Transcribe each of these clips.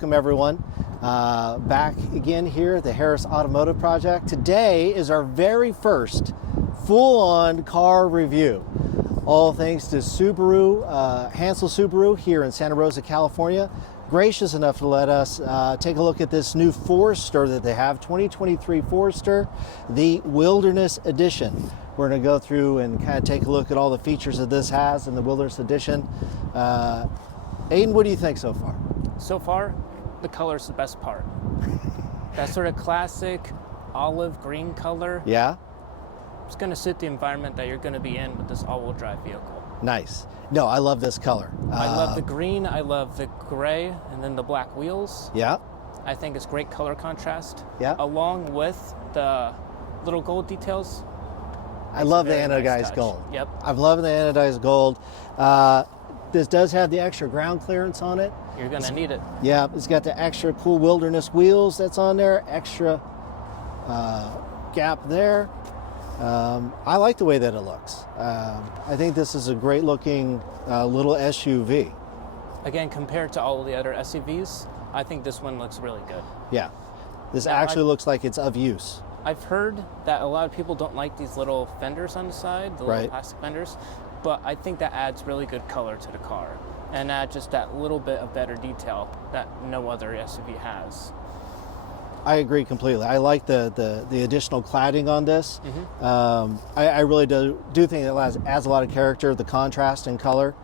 welcome everyone. Back again here at the Harris Automotive Project. Today is our very first full-on car review. All thanks to Subaru, Hansel Subaru here in Santa Rosa, California. Gracious enough to let us take a look at this new Forester that they have, 2023 Forester, the Wilderness Edition. We're going to go through and kind of take a look at all the features that this has in the Wilderness Edition. Aiden, what do you think so far? So far, the color is the best part. That sort of classic olive green color. Yeah? It's going to suit the environment that you're going to be in with this all-wheel drive vehicle. Nice. No, I love this color. I love the green, I love the gray, and then the black wheels. Yeah. I think it's great color contrast. Yeah. Along with the little gold details. I love the Very nice anodized touch. gold. Yep. I'm loving the anodized gold. This does have the extra ground clearance on it. You're going to need it. Yeah, it's got the extra cool wilderness wheels that's on there, extra gap there. I like the way that it looks. I think this is a great looking little SUV. Again, compared to all of the other SUVs, I think this one looks really good. Yeah, this Now, actually looks like it's of use. I've heard that a lot of people don't like these little fenders on the side, the little Right. plastic fenders, but I think that adds really good color to the car and add just that little bit of better detail that no other SUV has. I agree completely. I like the additional cladding on this. Mm-hmm. I really do think it adds a lot of character, the contrast in color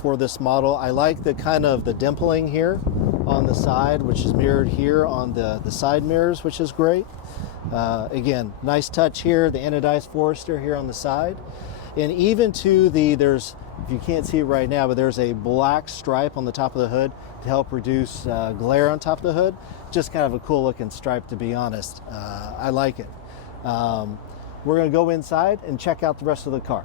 for this model. I like the kind of the dimpling here on the side, which is mirrored here on the side mirrors, which is great. Again, nice touch here, the anodized Forester here on the side. And even to there's, if you can't see it right now, but there's a black stripe on the top of the hood to help reduce glare on top of the hood. Just kind of a cool looking stripe, to be honest. I like it. We're gonna go inside and check out the rest of the car.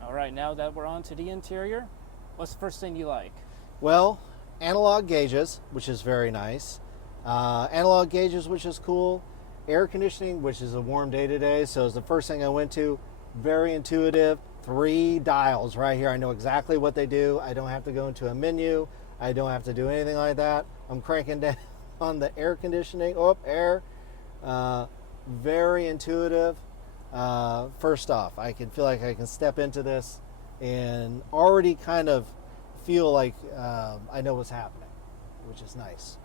All right, now that we're on to the interior, what's the first thing you like? Well, analog gauges, which is very nice. Analog gauges, which is cool. Air conditioning, which is a warm day today, so it's the first thing I went to. Very intuitive. 3 dials right here. I know exactly what they do. I don't have to go into a menu. I don't have to do anything like that. I'm cranking down on the air conditioning. Oh, air. Very intuitive. First off, I can feel like I can step into this and already kind of feel like I know what's happening, which is nice.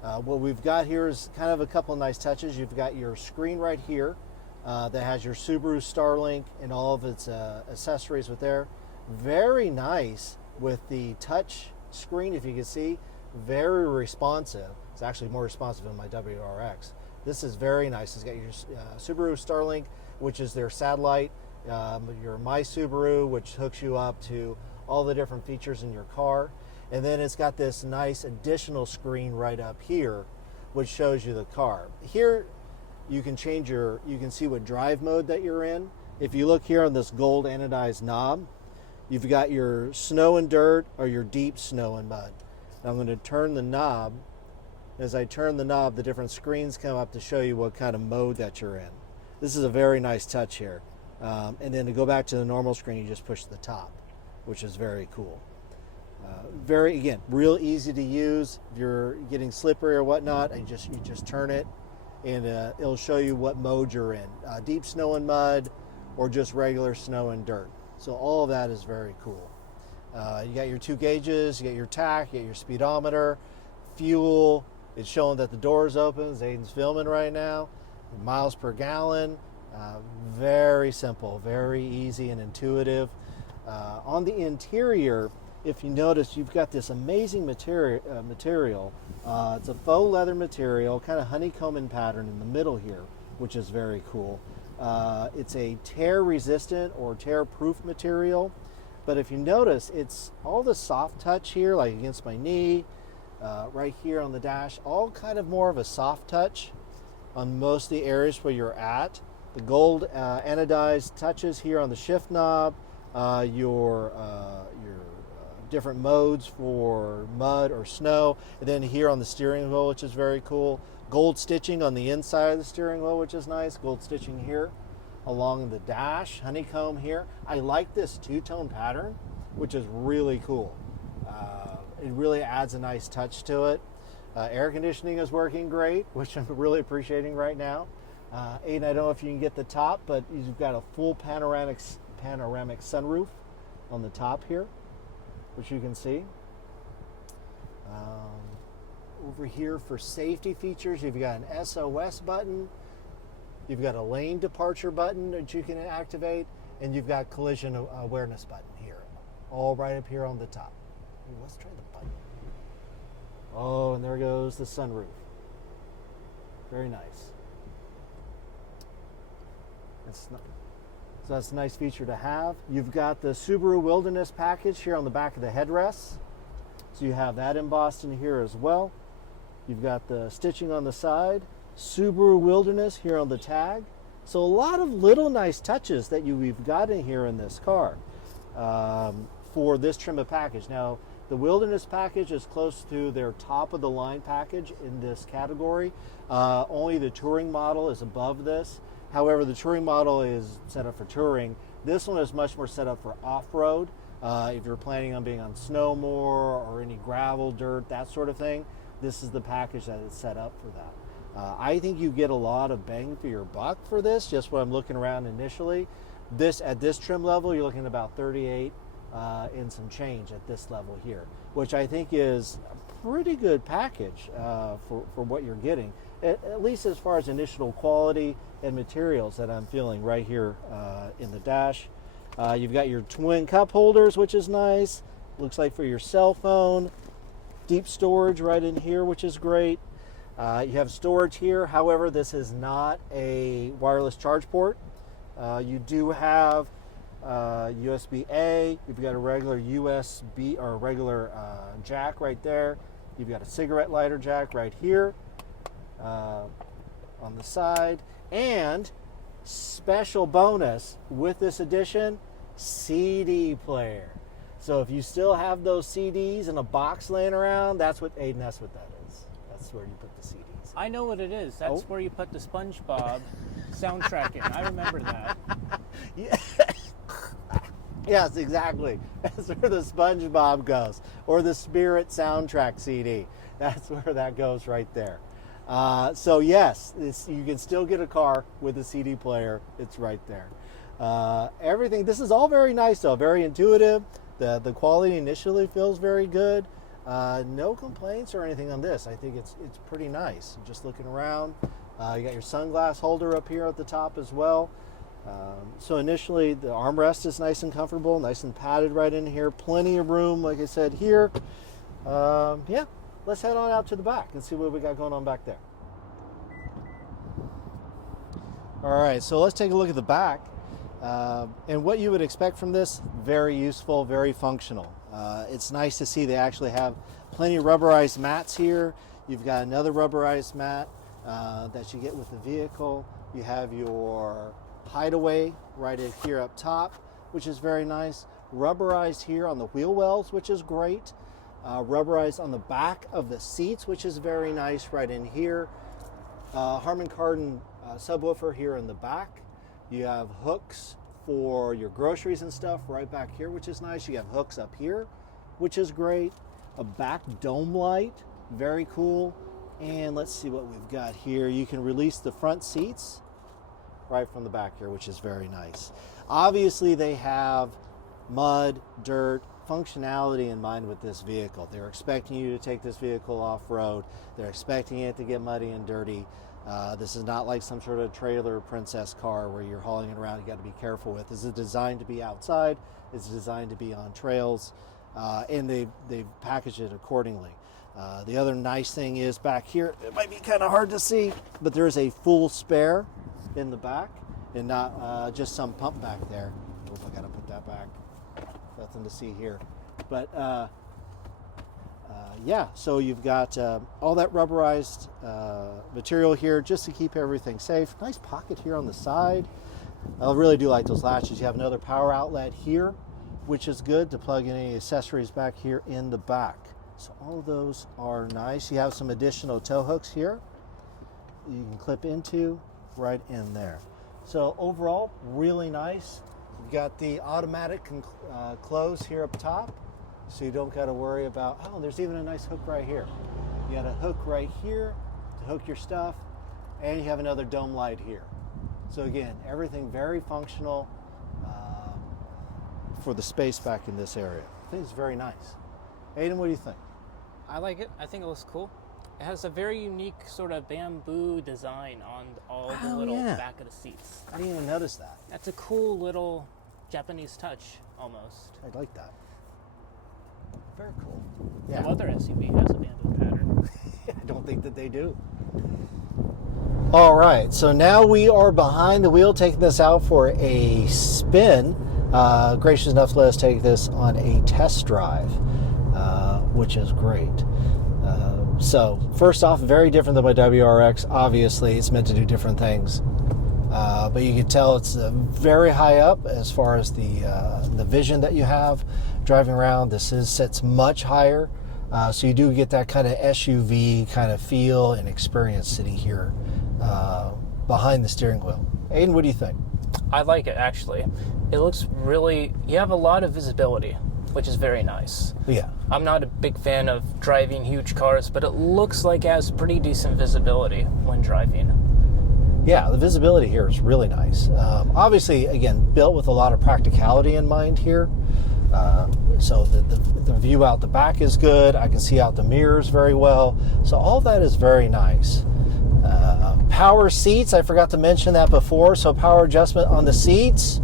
What we've got here is kind of a couple of nice touches. You've got your screen right here that has your Subaru Starlink and all of its accessories with there. Very nice with the touch screen, if you can see. Very responsive. It's actually more responsive than my WRX. This is very nice. It's got your Subaru Starlink, which is their satellite, your My Subaru, which hooks you up to all the different features in your car. And then it's got this nice additional screen right up here, which shows you the car. Here, you can change you can see what drive mode that you're in. If you look here on this gold anodized knob, you've got your snow and dirt or your deep snow and mud. Now I'm going to turn the knob. As I turn the knob, the different screens come up to show you what kind of mode that you're in. This is a very nice touch here. And then to go back to the normal screen, you just push the top, which is very cool. Again, real easy to use. If you're getting slippery or whatnot, and you just turn it, and it'll show you what mode you're in: deep snow and mud, or just regular snow and dirt. So all of that is very cool. You got your 2 gauges, you got your tach, you got your speedometer, fuel. It's showing that the door is open. Aiden's filming right now. Miles per gallon. Very simple, very easy and intuitive. On the interior, if you notice, you've got this amazing material. It's a faux leather material, kind of honeycombing pattern in the middle here, which is very cool. It's a tear-resistant or tear-proof material, but if you notice, it's all the soft touch here, like against my knee, right here on the dash, all kind of more of a soft touch on most of the areas where you're at. The gold anodized touches here on the shift knob, your different modes for mud or snow, and then here on the steering wheel, which is very cool. Gold stitching on the inside of the steering wheel, which is nice. Gold stitching here. along the dash, honeycomb here. I like this two-tone pattern, which is really cool. It really adds a nice touch to it. Air conditioning is working great, which I'm really appreciating right now. Aiden, I don't know if you can get the top, but you've got a full panoramic sunroof on the top here, which you can see. Over here for safety features, you've got an SOS button, you've got a lane departure button that you can activate, and you've got collision awareness button here, all right up here on the top. Ooh, let's try the button. Oh, and there goes the sunroof. Very nice. So that's a nice feature to have. You've got the Subaru Wilderness package here on the back of the headrests. So you have that embossed in here as well. You've got the stitching on the side, Subaru Wilderness here on the tag. So a lot of little nice touches that we've got in here in this car for this trim of package. Now, the Wilderness package is close to their top of the line package in this category. Only the Touring model is above this. However, the Touring model is set up for touring. This one is much more set up for off-road. If you're planning on being on snow more or any gravel, dirt, that sort of thing, this is the package that is set up for that. I think you get a lot of bang for your buck for this, just what I'm looking around initially. At this trim level, you're looking at about 38 and some change at this level here, which I think is a pretty good package for what you're getting, at least as far as initial quality and materials that I'm feeling right here in the dash. You've got your twin cup holders, which is nice. Looks like for your cell phone. Deep storage right in here, which is great. You have storage here. However, this is not a wireless charge port. You do have USB-A. You've got a regular USB or a regular jack right there. You've got a cigarette lighter jack right here on the side. And special bonus with this edition, CD player. So if you still have those CDs in a box laying around, that's what that is. That's where you put the CDs. I know what it is. That's where you put the SpongeBob soundtrack in. I remember that. Yeah. Yes, exactly. That's where the SpongeBob goes, or the Spirit soundtrack CD. That's where that goes right there. So yes, you can still get a car with a CD player. It's right there. Everything. This is all very nice, though. Very intuitive. The quality initially feels very good. No complaints or anything on this. I think it's pretty nice. Just looking around, you got your sunglass holder up here at the top as well. So initially, the armrest is nice and comfortable, nice and padded right in here. Plenty of room, like I said here. Yeah, let's head on out to the back and see what we got going on back there. All right, so let's take a look at the back. And what you would expect from this, very useful, very functional. It's nice to see they actually have plenty of rubberized mats here. You've got another rubberized mat that you get with the vehicle. You have your hideaway right here up top, which is very nice. Rubberized here on the wheel wells, which is great. Rubberized on the back of the seats, which is very nice right in here. Harman Kardon subwoofer here in the back. You have hooks for your groceries and stuff right back here, which is nice. You have hooks up here, which is great. A back dome light, very cool. And let's see what we've got here. You can release the front seats right from the back here, which is very nice. Obviously, they have mud, dirt, functionality in mind with this vehicle. They're expecting you to take this vehicle off-road. They're expecting it to get muddy and dirty. This is not like some sort of trailer princess car where you're hauling it around. You got to be careful with. This is designed to be outside. It's designed to be on trails, and they've packaged it accordingly. The other nice thing is back here, it might be kind of hard to see, but there is a full spare in the back and not just some pump back there. Oof, I got to put that back. Nothing to see here. But yeah, so you've got all that rubberized material here just to keep everything safe. Nice pocket here on the side. I really do like those latches. You have another power outlet here, which is good to plug in any accessories back here in the back. So all of those are nice. You have some additional tow hooks here you can clip into right in there. So overall, really nice. You've got the automatic close here up top, so you don't got to worry about, oh, there's even a nice hook right here. You got a hook right here to hook your stuff, and you have another dome light here. So again, everything very functional for the space back in this area. I think it's very nice. Aiden, what do you think? I like it. I think it looks cool. It has a very unique sort of bamboo design on all the little back of the seats. I didn't even notice that. That's a cool little Japanese touch, almost. I like that. Very cool. No other SUV has a bamboo pattern. I don't think that they do. All right, so now we are behind the wheel taking this out for a spin. Gracious enough to let us take this on a test drive, which is great. So first off, very different than my WRX. Obviously, it's meant to do different things. But you can tell it's very high up as far as the vision that you have driving around. This sits much higher, so you do get that kind of SUV kind of feel and experience sitting here behind the steering wheel. Aiden, what do you think? I like it, actually. It looks really, you have a lot of visibility, which is very nice. Yeah. I'm not a big fan of driving huge cars, but it looks like it has pretty decent visibility when driving. Yeah, the visibility here is really nice. Obviously, again, built with a lot of practicality in mind here. So the view out the back is good. I can see out the mirrors very well. So all that is very nice. Power seats, I forgot to mention that before. So power adjustment on the seats.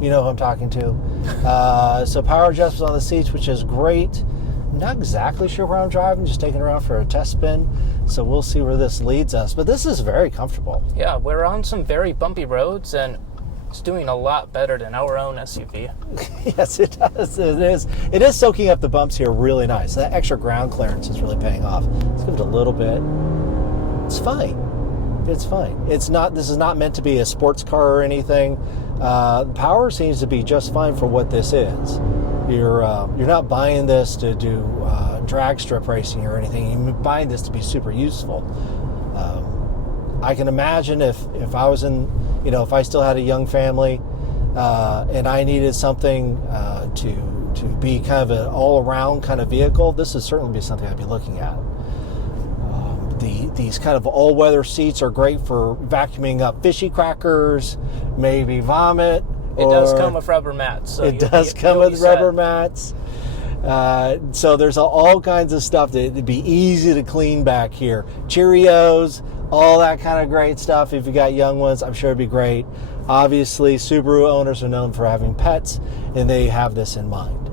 You know who I'm talking to. So power adjustments on the seats, which is great. I'm not exactly sure where I'm driving, just taking it around for a test spin. So we'll see where this leads us. But this is very comfortable. Yeah, we're on some very bumpy roads, and it's doing a lot better than our own SUV. Yes, it does. It is soaking up the bumps here really nice. That extra ground clearance is really paying off. Let's give it a little bit. It's fine. It's fine. It's not. This is not meant to be a sports car or anything. Power seems to be just fine for what this is. You're not buying this to do drag strip racing or anything. You're buying this to be super useful. I can imagine if I was in, if I still had a young family and I needed something to be kind of an all-around kind of vehicle, this would certainly be something I'd be looking at. These kind of all-weather seats are great for vacuuming up fishy crackers, maybe vomit. It does come with rubber mats. So it does come with rubber mats. So there's all kinds of stuff that'd be easy to clean back here. Cheerios, all that kind of great stuff. If you got young ones, I'm sure it'd be great. Obviously, Subaru owners are known for having pets, and they have this in mind.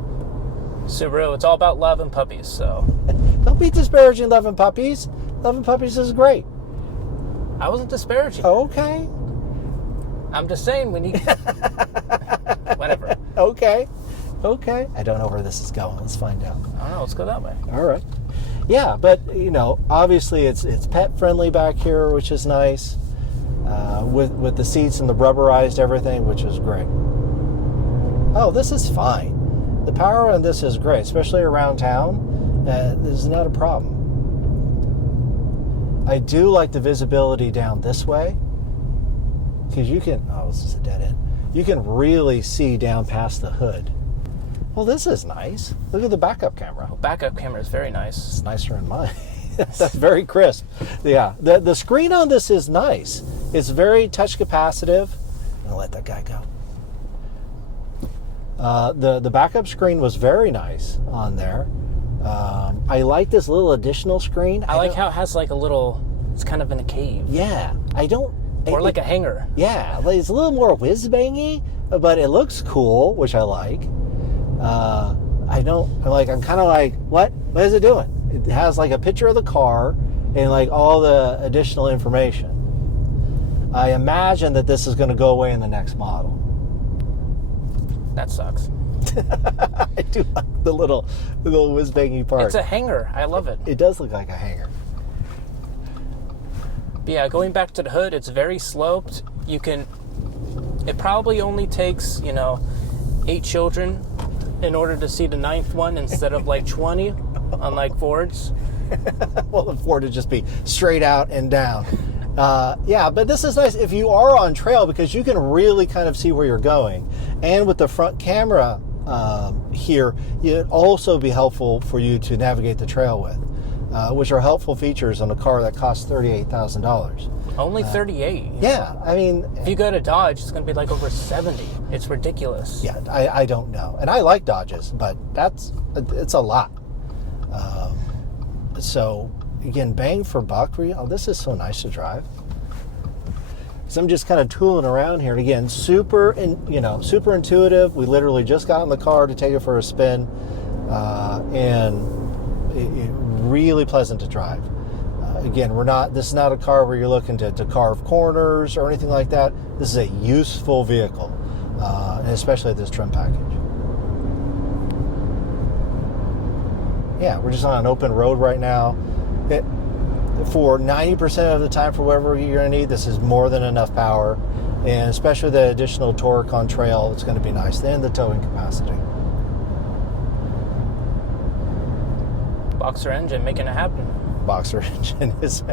Subaru, it's all about love and puppies, so. Don't be disparaging love and puppies. Love and puppies is great. I wasn't disparaging. Okay. I'm just saying we need... Whatever. Okay. I don't know where this is going. Let's find out. I don't know. Let's go that way. All right. Yeah, but, obviously it's pet-friendly back here, which is nice. With the seats and the rubberized everything, which is great. Oh, this is fine. The power on this is great, especially around town. This is not a problem. I do like the visibility down this way, because you can, this is a dead end. You can really see down past the hood. Well, this is nice. Look at the backup camera. Well, backup camera is very nice. It's nicer than mine. That's very crisp. Yeah, the screen on this is nice. It's very touch capacitive. I'm gonna let that guy go. The backup screen was very nice on there. I like this little additional screen. I like how it has like a little, it's kind of in a cave. Yeah, Or like a hanger. Yeah, it's a little more whiz-bangy, but it looks cool, which I like. I'm kind of like, what is it doing? It has like a picture of the car and like all the additional information. I imagine that this is going to go away in the next model. That sucks. I do like the little whiz-bangy part. It's a hanger. I love it. It does look like a hanger. But yeah, going back to the hood, it's very sloped. It probably only takes, 8 children in order to see the 9th one instead of like 20 on like Fords. Well, the Ford would just be straight out and down. Yeah, but this is nice if you are on trail because you can really kind of see where you're going. And with the front camera here, it'd also be helpful for you to navigate the trail with, which are helpful features on a car that costs $38,000. Only 38. Yeah, I mean, If you go to Dodge, it's going to be like over 70. It's ridiculous. yeah, I don't know, and I like Dodges, but it's a lot. So again, bang for buck. Oh, this is so nice to drive. So I'm just kind of tooling around here, and again, super intuitive. We literally just got in the car to take it for a spin, and it really pleasant to drive. Again, this is not a car where you're looking to carve corners or anything like that. This is a useful vehicle, and especially at this trim package. Yeah, we're just on an open road right now. For 90% of the time, for whatever you're going to need, this is more than enough power, and especially the additional torque on trail, it's going to be nice. And the towing capacity. Boxer engine making it happen. Boxer engine is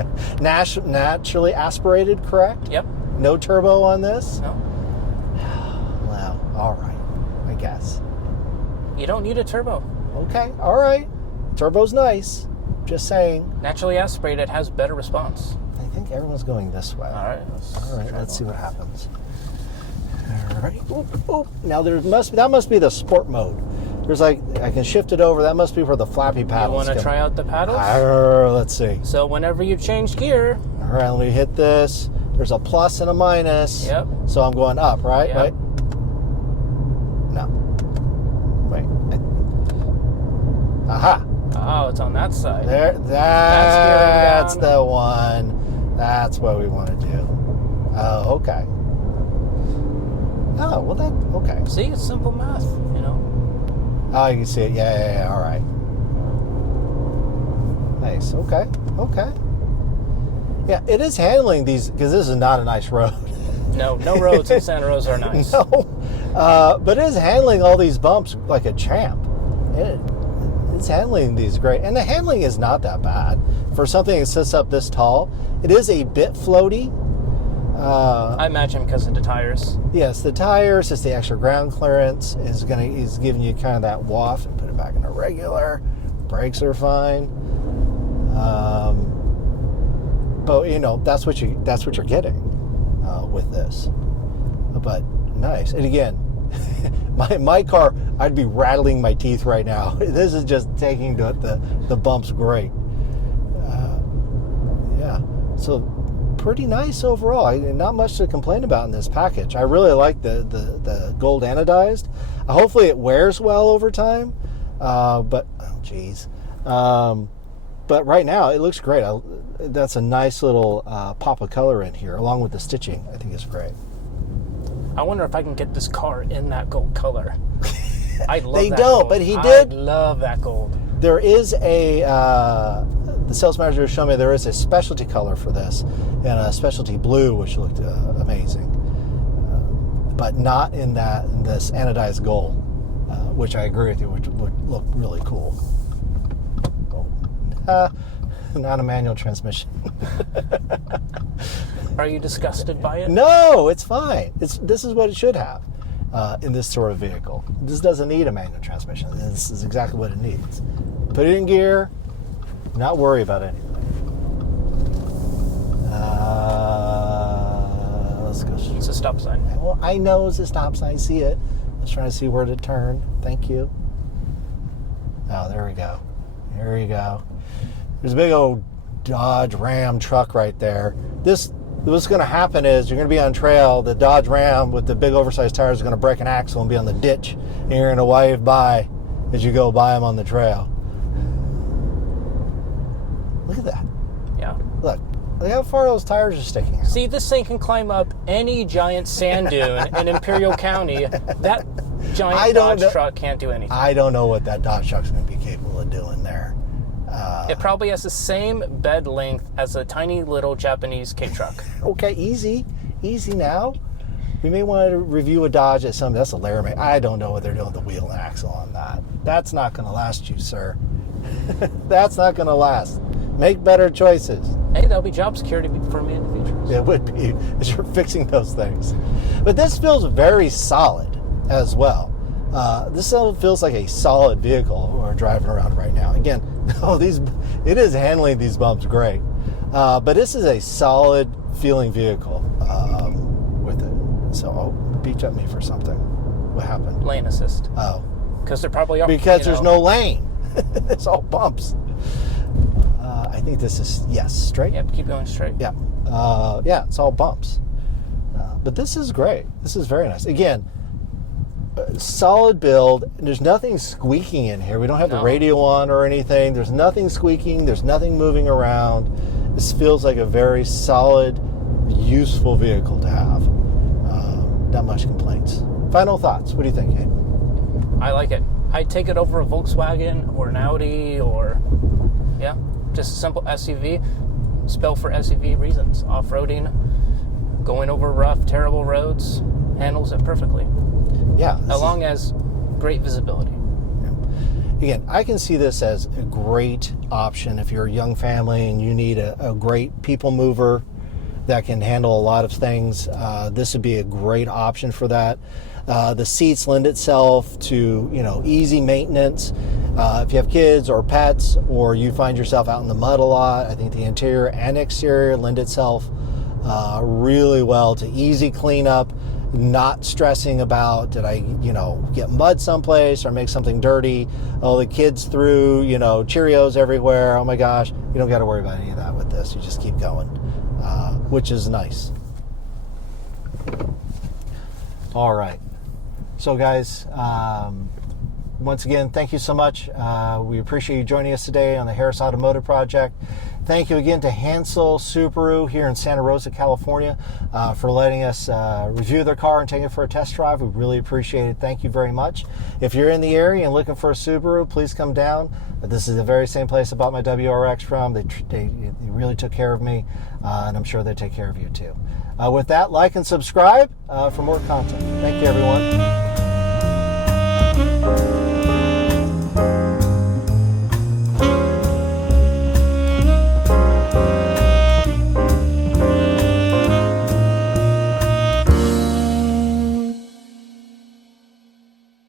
naturally aspirated, correct? Yep. No turbo on this? No. Well, all right, I guess. You don't need a turbo. Okay, all right. Turbo's nice. Just saying. Naturally aspirated has better response. I think everyone's going this way. All right. Let's see what happens. All right. Oop. Now that must be the sport mode. There's I can shift it over. That must be where the flappy paddles. You want to try out the paddles? Let's see. So whenever you change gear. All right, let me hit this. There's a plus and a minus. Yep. So I'm going up, right? Yep. Right? No. Wait. Aha. Oh, it's on that side. There. That's the one. That's what we want to do. Oh, okay. Oh, well, okay. See, it's simple math, you know. Oh, you can see it. Yeah. All right. Nice. Okay. Yeah, it is handling these, because this is not a nice road. No roads in Santa Rosa are nice. No. But it is handling all these bumps like a champ. It's handling these great. And the handling is not that bad. For something that sits up this tall, it is a bit floaty. I imagine because of the tires. Yes, the tires, it's the extra ground clearance is giving you kind of that waft, and put it back in a regular. Brakes are fine. But that's what you're getting with this. But nice. And again, my car, I'd be rattling my teeth right now. This is just taking the bumps great. Yeah. So pretty nice overall. Not much to complain about in this package. I really like the gold anodized. Hopefully it wears well over time. But right now it looks great. That's a nice little pop of color in here, along with the stitching. I think it's great. I wonder if I can get this car in that gold color. I love they that don't, gold. but he did. I love that gold. There is the sales manager showed me there is a specialty color for this, and a specialty blue, which looked amazing, but not in this anodized gold, which I agree with you, which would look really cool. Not a manual transmission. Are you disgusted by it? No, it's fine. This is what it should have in this sort of vehicle. This doesn't need a manual transmission. This is exactly what it needs. Put it in gear, not worry about anything. Let's go. It's a stop sign. Well, I know it's a stop sign. I see it. I was trying to see where to turn. Thank you. Oh, there we go. There you go. There's a big old Dodge Ram truck right there. What's going to happen is you're going to be on trail. The Dodge Ram with the big oversized tires is going to break an axle and be on the ditch, and you're going to wave by as you go by them on the trail. Look at that. Yeah. Look how far those tires are sticking out. See, this thing can climb up any giant sand dune in Imperial County. That giant Dodge truck can't do anything. I don't know what that Dodge truck's going to be capable of doing there. It probably has the same bed length as a tiny little Japanese K-truck. Okay, easy now. We may want to review a Dodge at some. That's a Laramie. I don't know what they're doing with the wheel and axle on that. That's not going to last you, sir. That's not going to last. Make better choices. Hey, that'll be job security for me in the future. It would be, as you're fixing those things. But this feels very solid as well. This feels like a solid vehicle we're driving around right now. Again, it is handling these bumps great. But this is a solid feeling vehicle with it. So, beat up me for something. What happened? Lane assist. Oh. Because there probably are. Because there's no lane. It's all bumps. I think this is, yes, straight? Yep, keep going straight. Yeah. It's all bumps. But this is great. This is very nice. Again, solid build. There's nothing squeaking in here. We don't have the radio on or anything. There's nothing squeaking. There's nothing moving around. This feels like a very solid, useful vehicle to have. Not much complaints. Final thoughts. What do you think, Kate? I like it. I'd take it over a Volkswagen or an Audi or, just a simple SUV. Spell for SUV reasons. Off-roading, going over rough, terrible roads, handles it perfectly. Yeah. As long as great visibility. Again, I can see this as a great option if you're a young family and you need a great people mover that can handle a lot of things. This would be a great option for that. The seats lend itself to easy maintenance. If you have kids or pets, or you find yourself out in the mud a lot, I think the interior and exterior lend itself really well to easy cleanup. Not stressing about, did I, get mud someplace or make something dirty? Oh, the kids threw, Cheerios everywhere. Oh my gosh. You don't got to worry about any of that with this. You just keep going, which is nice. All right. So guys, once again, thank you so much. We appreciate you joining us today on the Harris Automotive Project. Thank you again to Hansel Subaru here in Santa Rosa, California, for letting us review their car and take it for a test drive. We really appreciate it. Thank you very much. If you're in the area and looking for a Subaru, please come down. This is the very same place I bought my WRX from. They really took care of me, and I'm sure they take care of you too. With that, like and subscribe for more content. Thank you, everyone.